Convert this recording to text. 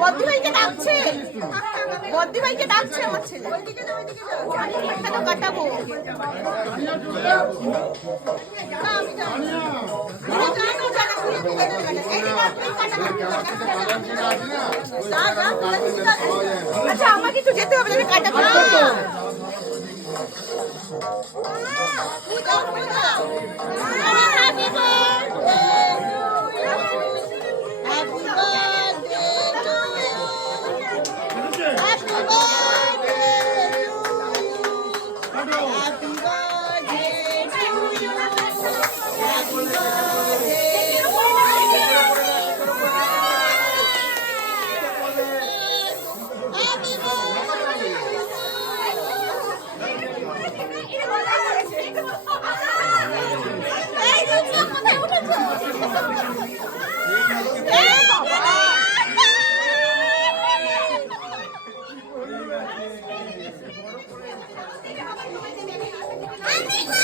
বদ্দি ভাইকে ডাকছে, বদ্দি ভাইকে ডাকছে আমার ছেলে। তো কাটাবো আচ্ছা, আমাকে একটু যেতে হবে, কাটাবো।